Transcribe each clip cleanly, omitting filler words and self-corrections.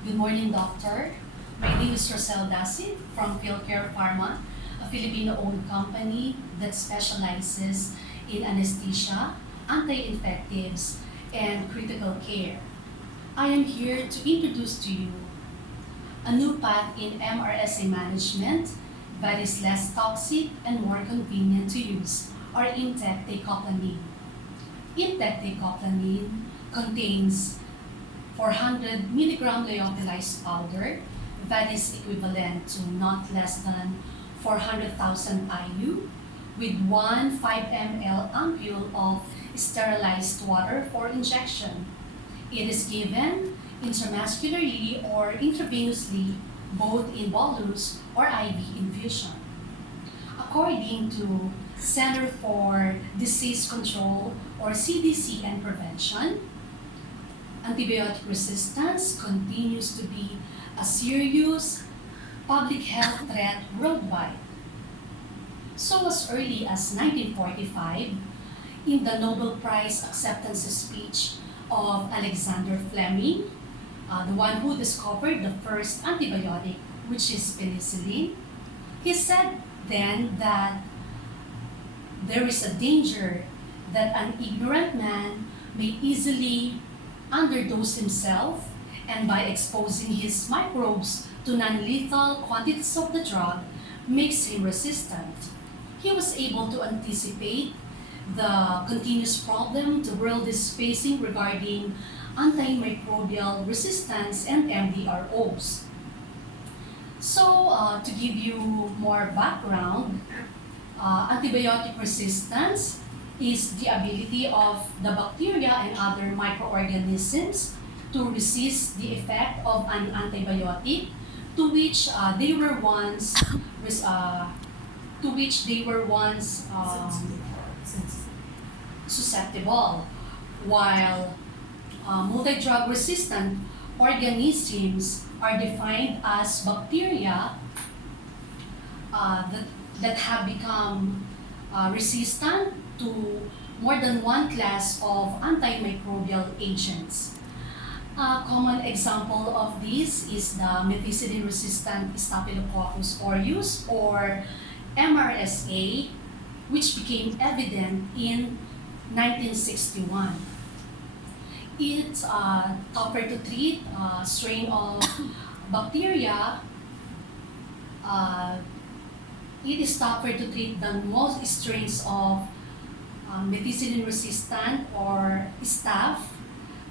Good morning, Doctor. My name is Roselle from Philcare Pharma, a Filipino-owned company that specializes in anesthesia, anti-infectives, and critical care. I am here to introduce to you a new path in MRSA management that is less toxic and more convenient to use, or Imtec teicoplanin. Imtec teicoplanin contains 400 milligram lyophilized powder that is equivalent to not less than 400,000 IU with one 5 ml ampule of sterilized water for injection. It is given intramuscularly or intravenously, both in bolus or IV infusion. According to Center for Disease Control or CDC and Prevention, antibiotic resistance continues to be a serious public health threat worldwide. So as early as 1945, in the Nobel Prize acceptance speech of Alexander Fleming, the one who discovered the first antibiotic, which is penicillin, he said then that there is a danger that an ignorant man may easily underdose himself, and by exposing his microbes to non-lethal quantities of the drug makes him resistant. He was able to anticipate the continuous problem the world is facing regarding antimicrobial resistance and MDROs. So, to give you more background, antibiotic resistance is the ability of the bacteria and other microorganisms to resist the effect of an antibiotic to which they were once susceptible, while multi-drug resistant organisms are defined as bacteria that have become resistant to more than one class of antimicrobial agents. A common example of this is the methicillin-resistant Staphylococcus aureus, or MRSA, which became evident in 1961. It's a tougher to treat strain of bacteria. It is tougher to treat than most strains of methicillin-resistant or staph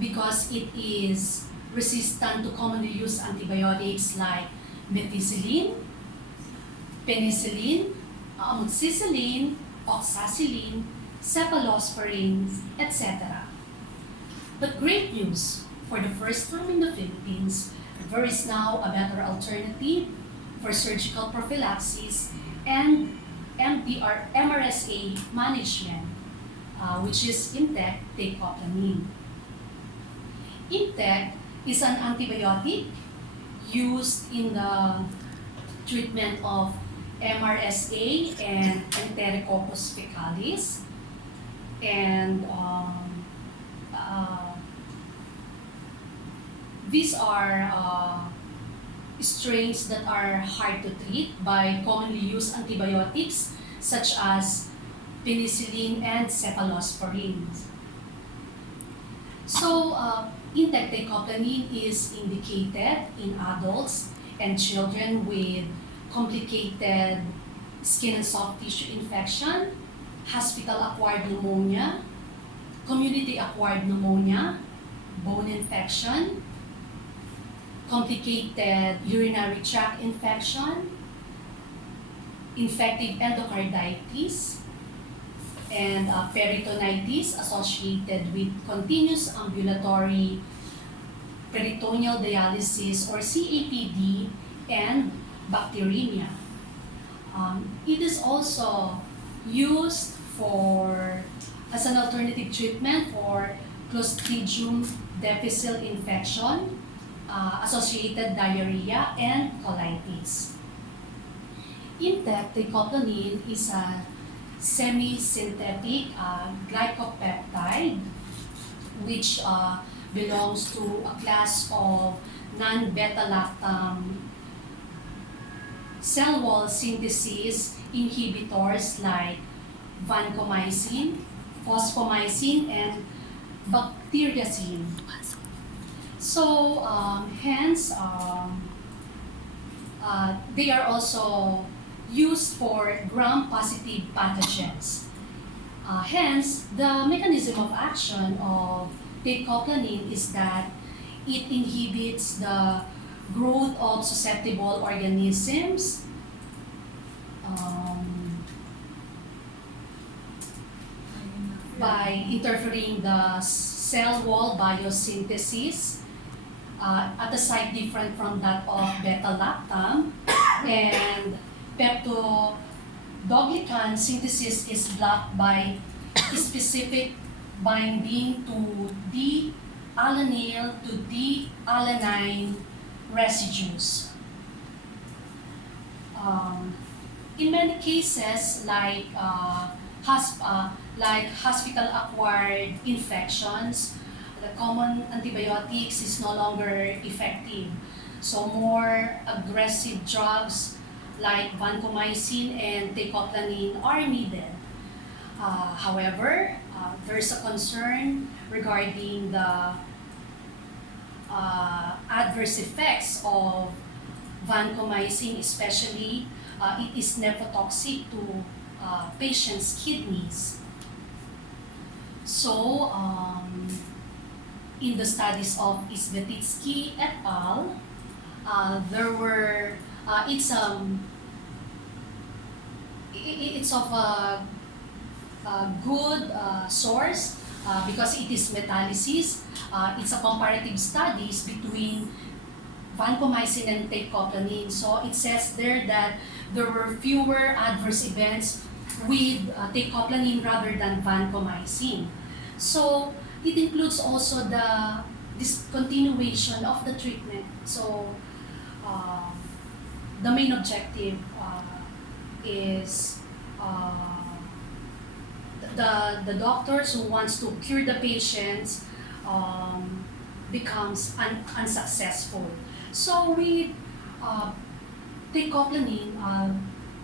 because it is resistant to commonly used antibiotics like methicillin, penicillin, amoxicillin, oxacillin, cephalosporin, etc. But great news, for the first time in the Philippines, there is now a better alternative for surgical prophylaxis and MRSA management, which is Imtec teicoplanin. Imtec is an antibiotic used in the treatment of MRSA and Enterococcus fecalis, and these are strains that are hard to treat by commonly used antibiotics such as penicillin and cephalosporin. So, Imtec teicoplanin is indicated in adults and children with complicated skin and soft tissue infection, hospital-acquired pneumonia, community-acquired pneumonia, bone infection, complicated urinary tract infection, infective endocarditis, and peritonitis associated with continuous ambulatory peritoneal dialysis or CAPD, and bacteremia. It is also used as an alternative treatment for Clostridium difficile infection, associated diarrhea, and colitis. Imtec teicoplanin is a semi-synthetic glycopeptide which belongs to a class of non-beta-lactam cell wall synthesis inhibitors like vancomycin, fosfomycin, and bacteriacin. So, hence, they are also used for gram-positive pathogens. Hence, the mechanism of action of teicoplanin is that it inhibits the growth of susceptible organisms, by interfering the cell wall biosynthesis at a site different from that of beta-lactam, and peptidoglycan synthesis is blocked by specific binding to D-alanine to D-alanine residues. In many cases, like hospital-acquired infections, the common antibiotics is no longer effective. So more aggressive drugs like vancomycin and teicoplanin are needed. However, there's a concern regarding the adverse effects of vancomycin, especially it is nephrotoxic to patients' kidneys. So, in the studies of Isvetitsky et al., there were it's of a good source because it is metalysis. It's a comparative studies between vancomycin and teicoplanin. So it says there that there were fewer adverse events with teicoplanin rather than vancomycin. So it includes also the discontinuation of the treatment. So the main objective is the doctors who wants to cure the patients becomes unsuccessful. So with teicoplanin,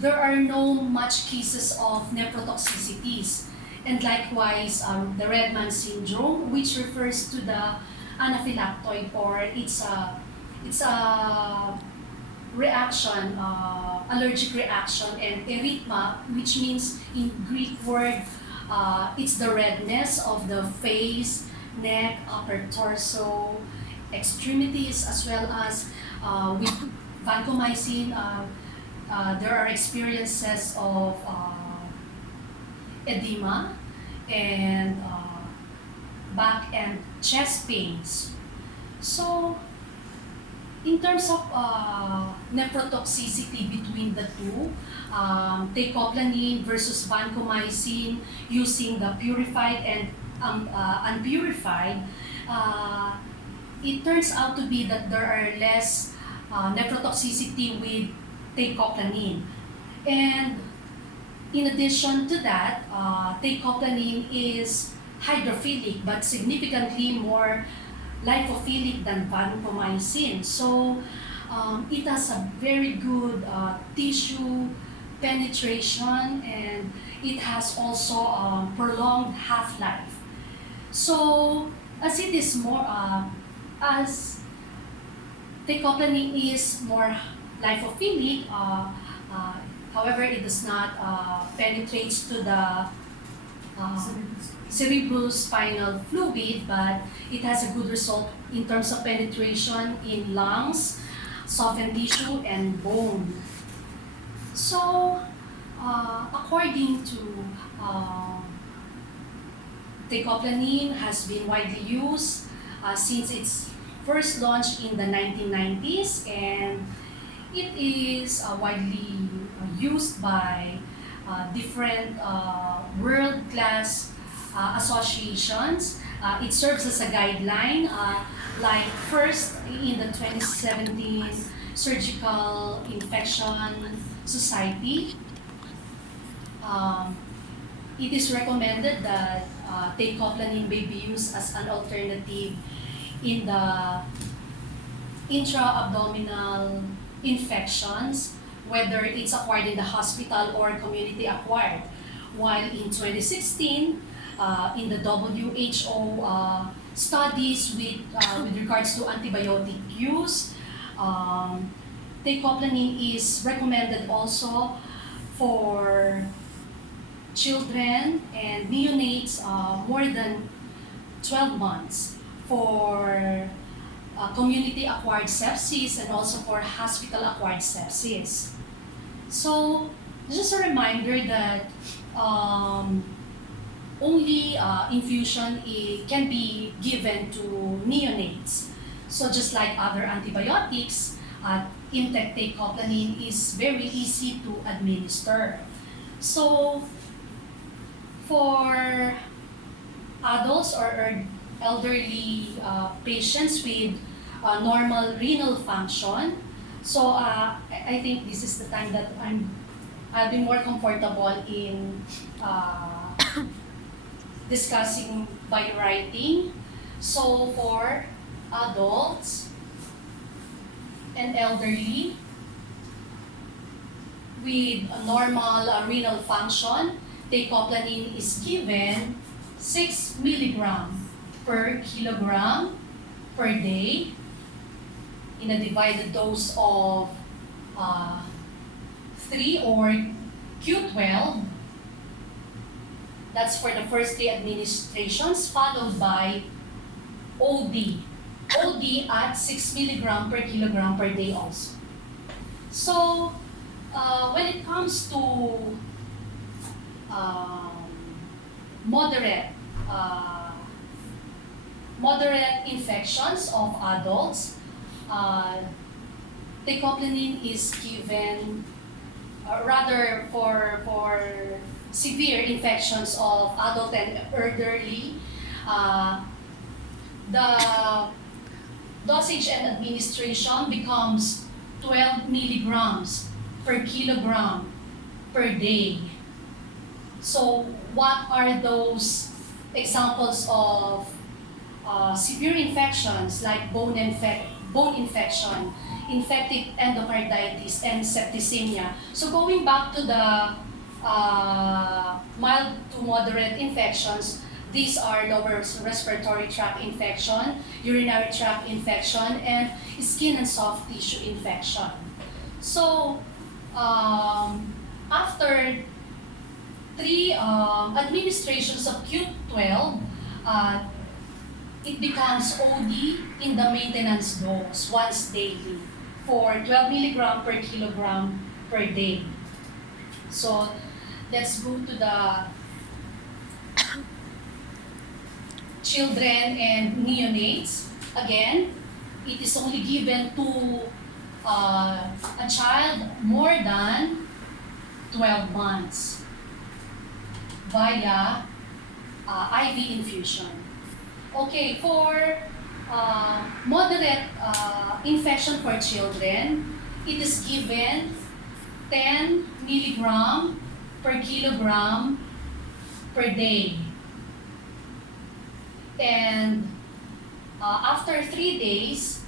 there are no much cases of nephrotoxicities, and likewise the Redman syndrome, which refers to the anaphylactoid, or it's a reaction, allergic reaction, and erythema, which means in Greek word, it's the redness of the face, neck, upper torso, extremities, as well as with vancomycin, there are experiences of edema and back and chest pains. So, in terms of nephrotoxicity between the two, teicoplanin versus vancomycin using the purified and unpurified, it turns out to be that there are less nephrotoxicity with teicoplanin. And in addition to that, teicoplanin is hydrophilic but significantly more lipophilic than vancomycin. So it has a very good tissue penetration, and it has also prolonged half-life. So as it is more, as teicoplanin is more lipophilic, however, it does not penetrate to the cerebrospinal fluid, but it has a good result in terms of penetration in lungs, soft tissue, and bone. So, according to teicoplanin has been widely used since its first launched in the 1990s, and it is widely used by different world-class associations. It serves as a guideline, like first in the 2017 Surgical Infection Society. It is recommended that teicoplanin may be used as an alternative in the intra-abdominal infections, whether it's acquired in the hospital or community acquired. While in 2016, in the WHO studies with regards to antibiotic use, teicoplanin is recommended also for children and neonates more than 12 months for community-acquired sepsis and also for hospital-acquired sepsis. So, just a reminder that only infusion can be given to neonates. So just like other antibiotics, Imtec teicoplanin is very easy to administer. So for adults or elderly patients with normal renal function, so I think this is the time that I'll be more comfortable in discussing by writing. So for adults and elderly with a normal renal function, teicoplanin is given 6 milligram per kilogram per day in a divided dose of 3 or Q12. That's for the first 3 administrations, followed by OD. OD at 6 milligram per kilogram per day also. So, when it comes to moderate infections of adults, teicoplanin is given, rather for severe infections of adult and elderly, the dosage and administration becomes 12 milligrams per kilogram per day. So what are those examples of severe infections like bone infection, infective endocarditis, and septicemia? So going back to the mild to moderate infections, these are lower respiratory tract infection, urinary tract infection, and skin and soft tissue infection. So after 3 administrations of Q12, it becomes OD in the maintenance dose once daily for 12 milligram per kilogram per day. So let's go to the children and neonates. Again, it is only given to a child more than 12 months via IV infusion. Okay, for moderate infection for children, it is given 10 milligram per kilogram per day. And after 3 days,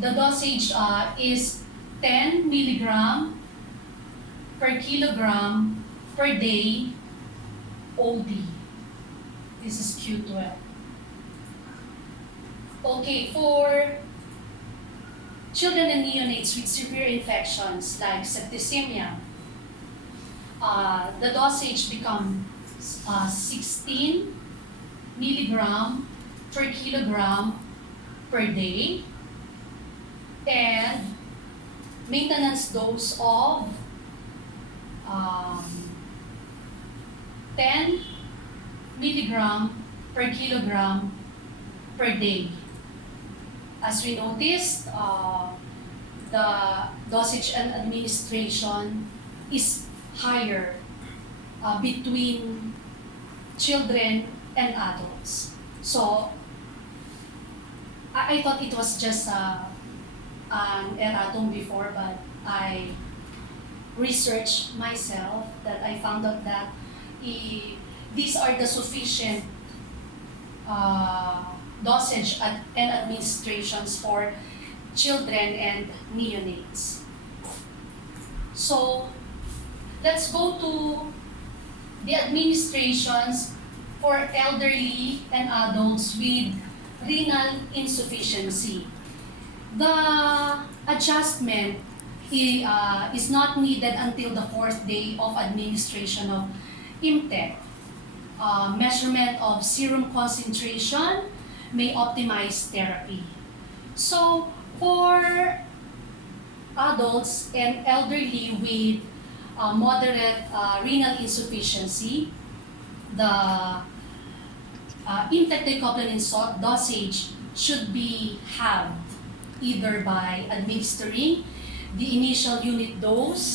the dosage is 10 milligram per kilogram per day OD. This is Q12. Okay, for children and neonates with severe infections like septicemia, the dosage becomes 16 milligram per kilogram per day, and maintenance dose of 10 milligram per kilogram per day. As we noticed, the dosage and administration is higher between children and adults. So I thought it was just an erratum before, but I researched myself that I found out that these are the sufficient dosage and administrations for children and neonates. So let's go to the administrations for elderly and adults with renal insufficiency. The adjustment is not needed until the fourth day of administration of Imtec. Measurement of serum concentration may optimize therapy. So, for adults and elderly with moderate renal insufficiency, the Imtec dicoplanin dosage should be halved either by administering the initial unit dose